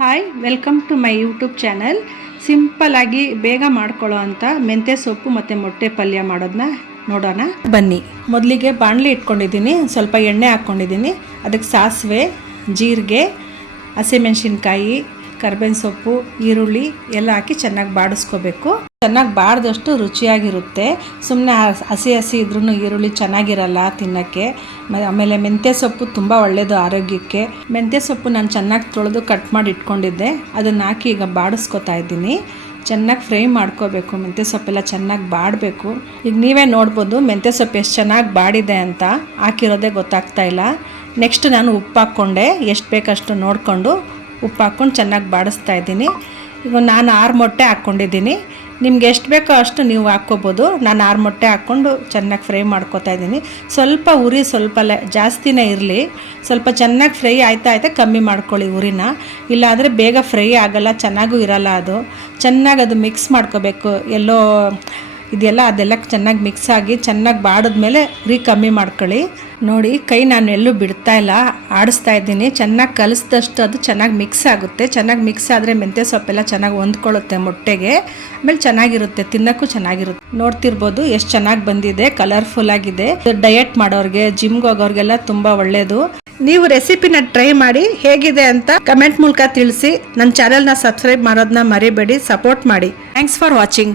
Hi welcome to my YouTube channel ಸಿಂಪಲ್ಲಾಗಿ ಬೇಗ ಮಾಡ್ಕೊಳ್ಳೋ ಅಂಥ ಮೆಂತ್ಯ ಸೊಪ್ಪು ಮತ್ತು ಮೊಟ್ಟೆ ಪಲ್ಯ ಮಾಡೋದನ್ನ ನೋಡೋಣ. ಬನ್ನಿ, ಮೊದಲಿಗೆ ಬಾಣಲಿ ಇಟ್ಕೊಂಡಿದ್ದೀನಿ, ಸ್ವಲ್ಪ ಎಣ್ಣೆ ಹಾಕ್ಕೊಂಡಿದ್ದೀನಿ. ಅದಕ್ಕೆ ಸಾಸಿವೆ, ಜೀರಿಗೆ, ಹಸಿಮೆಣಸಿನ್ಕಾಯಿ ಕರ್ಬೇವಿನ ಸೊಪ್ಪು, ಈರುಳ್ಳಿ ಎಲ್ಲ ಹಾಕಿ ಚೆನ್ನಾಗಿ ಬಾಡಿಸ್ಕೋಬೇಕು. ಚೆನ್ನಾಗಿ ಬಾಡ್ದಷ್ಟು ರುಚಿಯಾಗಿರುತ್ತೆ. ಸುಮ್ಮನೆ ಹಸಿ ಹಸಿ ಇದ್ರೂ ಈರುಳ್ಳಿ ಚೆನ್ನಾಗಿರಲ್ಲ ತಿನ್ನೋಕ್ಕೆ. ಆಮೇಲೆ ಮೆಂತ್ಯ ಸೊಪ್ಪು ತುಂಬ ಒಳ್ಳೆಯದು ಆರೋಗ್ಯಕ್ಕೆ. ಮೆಂತ್ಯ ಸೊಪ್ಪು ನಾನು ಚೆನ್ನಾಗಿ ತೊಳೆದು ಕಟ್ ಮಾಡಿ ಇಟ್ಕೊಂಡಿದ್ದೆ. ಅದನ್ನು ಹಾಕಿ ಈಗ ಬಾಡಿಸ್ಕೊತಾ ಇದ್ದೀನಿ. ಚೆನ್ನಾಗಿ ಫ್ರೈ ಮಾಡ್ಕೋಬೇಕು. ಮೆಂತ್ಯ ಸೊಪ್ಪೆಲ್ಲ ಚೆನ್ನಾಗಿ ಬಾಡಬೇಕು. ಈಗ ನೀವೇ ನೋಡ್ಬೋದು ಮೆಂತ್ಯ ಸೊಪ್ಪು ಎಷ್ಟು ಚೆನ್ನಾಗಿ ಬಾಡಿದೆ ಅಂತ. ಹಾಕಿರೋದೇ ಗೊತ್ತಾಗ್ತಾ ಇಲ್ಲ. ನೆಕ್ಸ್ಟ್ ನಾನು ಉಪ್ಪು ಹಾಕ್ಕೊಂಡೆ ಎಷ್ಟು ಬೇಕಷ್ಟು ನೋಡಿಕೊಂಡು ಉಪ್ಪು ಹಾಕ್ಕೊಂಡು ಚೆನ್ನಾಗಿ ಬಾಡಿಸ್ತಾ ಇದ್ದೀನಿ. ಈಗ ನಾನು ಆರು ಮೊಟ್ಟೆ ಹಾಕ್ಕೊಂಡಿದ್ದೀನಿ. ನಿಮ್ಗೆ ಎಷ್ಟು ಬೇಕೋ ಅಷ್ಟು ನೀವು ಹಾಕ್ಕೋಬೋದು. ನಾನು ಆರು ಮೊಟ್ಟೆ ಹಾಕ್ಕೊಂಡು ಚೆನ್ನಾಗಿ ಫ್ರೈ ಮಾಡ್ಕೊತಾ ಇದ್ದೀನಿ. ಸ್ವಲ್ಪ ಉರಿ ಸ್ವಲ್ಪ ಜಾಸ್ತಿನೇ ಇರಲಿ. ಸ್ವಲ್ಪ ಚೆನ್ನಾಗಿ ಫ್ರೈ ಆಯ್ತಾ ಆಯ್ತಾ ಕಮ್ಮಿ ಮಾಡ್ಕೊಳ್ಳಿ ಉರಿನ. ಇಲ್ಲಾಂದರೆ ಬೇಗ ಫ್ರೈ ಆಗಲ್ಲ, ಚೆನ್ನಾಗೂ ಇರಲ್ಲ ಅದು. ಚೆನ್ನಾಗಿ ಅದು ಮಿಕ್ಸ್ ಮಾಡ್ಕೋಬೇಕು. ಎಲ್ಲೋ ಇದೆಲ್ಲ ಅದೆಲ್ಲ ಚೆನ್ನಾಗಿ ಮಿಕ್ಸ್ ಆಗಿ ಚೆನ್ನಾಗಿ ಬಾಡಿದ್ಮೇಲೆ ರೀ ಕಮ್ಮಿ ಮಾಡ್ಕೊಳ್ಳಿ. ನೋಡಿ, ಕೈ ನಾನು ಎಲ್ಲೂ ಬಿಡ್ತಾ ಇಲ್ಲ. ಆಡಿಸ್ತಾ ಇದ್ದೀನಿ. ಚೆನ್ನಾಗಿ ಕಲಿಸ್ದಷ್ಟು ಅದು ಚೆನ್ನಾಗಿ ಮಿಕ್ಸ್ ಆಗುತ್ತೆ. ಚೆನ್ನಾಗಿ ಮಿಕ್ಸ್ ಆದರೆ ಮೆಂತ್ಯೆ ಸೊಪ್ಪೆಲ್ಲ ಚೆನ್ನಾಗಿ ಹೊಂದ್ಕೊಳ್ಳುತ್ತೆ ಮೊಟ್ಟೆಗೆ. ಆಮೇಲೆ ಚೆನ್ನಾಗಿರುತ್ತೆ, ತಿನ್ನೋಕ್ಕೂ ಚೆನ್ನಾಗಿರುತ್ತೆ. ನೋಡ್ತಿರ್ಬೋದು ಎಷ್ಟು ಚೆನ್ನಾಗಿ ಬಂದಿದೆ ಕಲರ್ಫುಲ್ ಆಗಿದೆ. ಡಯಟ್ ಮಾಡೋರಿಗೆ ಜಿಮ್ಗೆ ಹೋಗೋರಿಗೆಲ್ಲ ತುಂಬ ಒಳ್ಳೆಯದು ನೀವು ರೆಸಿಪಿನ ಟ್ರೈ ಮಾಡಿ ಹೇಗಿದೆ ಅಂತ ಕಮೆಂಟ್ ಮೂಲಕ ತಿಳಿಸಿ. ನನ್ನ ಚಾನೆಲ್ನ ಸಬ್ಸ್ಕ್ರೈಬ್ ಮಾಡೋದನ್ನ ಮರಿಬೇಡಿ ಸಪೋರ್ಟ್ ಮಾಡಿ. Thanks for watching